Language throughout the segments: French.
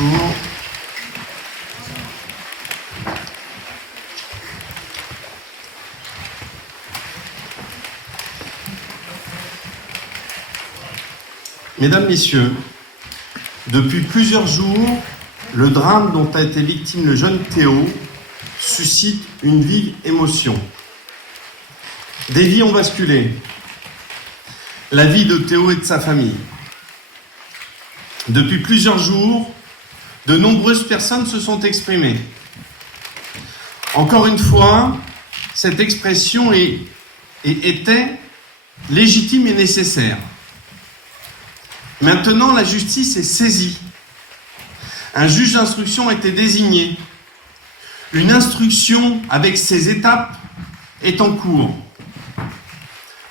Bonjour. Mesdames, Messieurs, depuis plusieurs jours, le drame dont a été victime le jeune Théo suscite une vive émotion. Des vies ont basculé. La vie de Théo et de sa famille. Depuis plusieurs jours, de nombreuses personnes se sont exprimées. Encore une fois, cette expression était légitime et nécessaire. Maintenant, la justice est saisie. Un juge d'instruction a été désigné. Une instruction avec ses étapes est en cours.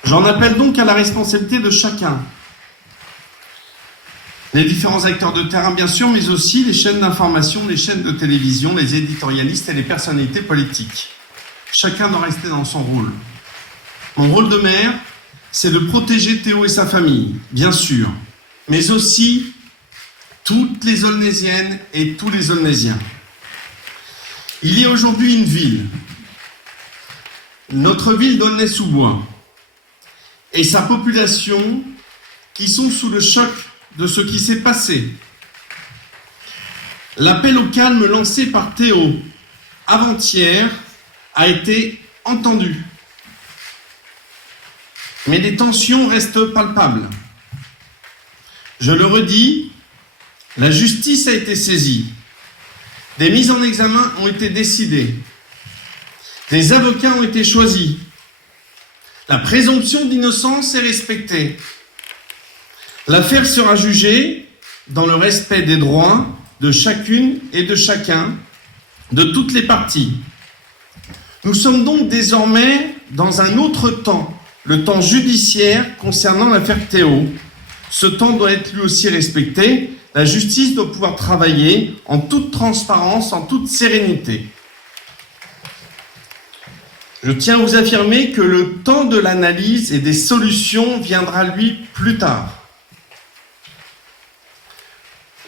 J'en appelle donc à la responsabilité de chacun. Les différents acteurs de terrain, bien sûr, mais aussi les chaînes d'information, les chaînes de télévision, les éditorialistes et les personnalités politiques. Chacun doit rester dans son rôle. Mon rôle de maire, c'est de protéger Théo et sa famille, bien sûr, mais aussi toutes les Aulnaisiennes et tous les Aulnaisiens. Il y a aujourd'hui une ville, notre ville d'Aulnay-sous-Bois, et sa population qui sont sous le choc de ce qui s'est passé. L'appel au calme lancé par Théo avant-hier a été entendu. Mais des tensions restent palpables. Je le redis, la justice a été saisie. Des mises en examen ont été décidées. Des avocats ont été choisis. La présomption d'innocence est respectée. L'affaire sera jugée dans le respect des droits de chacune et de chacun, de toutes les parties. Nous sommes donc désormais dans un autre temps, le temps judiciaire concernant l'affaire Théo. Ce temps doit être lui aussi respecté. La justice doit pouvoir travailler en toute transparence, en toute sérénité. Je tiens à vous affirmer que le temps de l'analyse et des solutions viendra, lui, plus tard.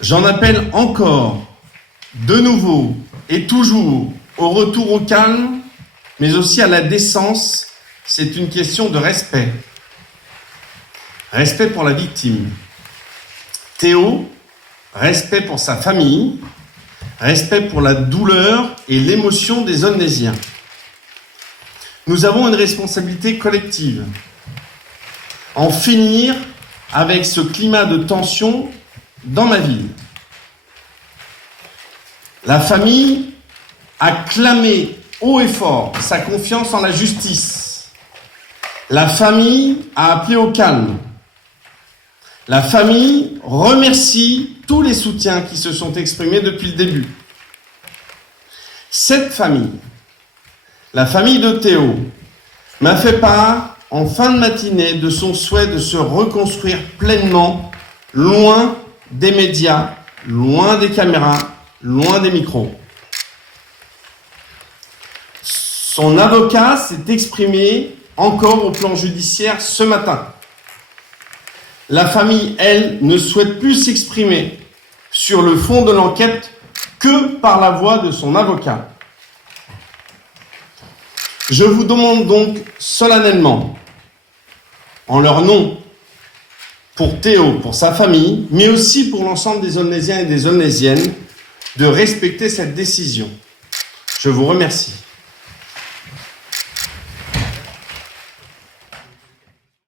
J'en appelle encore, de nouveau et toujours, au retour au calme, mais aussi à la décence. C'est une question de respect. Respect pour la victime. Théo, respect pour sa famille, respect pour la douleur et l'émotion des Aulnaisiens. Nous avons une responsabilité collective. En finir avec ce climat de tension dans ma ville. La famille a clamé haut et fort sa confiance en la justice. La famille a appelé au calme. La famille remercie tous les soutiens qui se sont exprimés depuis le début. Cette famille, la famille de Théo, m'a fait part en fin de matinée de son souhait de se reconstruire pleinement, loin des médias, loin des caméras, loin des micros. Son avocat s'est exprimé encore au plan judiciaire ce matin. La famille, elle, ne souhaite plus s'exprimer sur le fond de l'enquête que par la voix de son avocat. Je vous demande donc solennellement, en leur nom, pour Théo, pour sa famille, mais aussi pour l'ensemble des Aulnaisiens et des Aulnaisiennes, de respecter cette décision. Je vous remercie.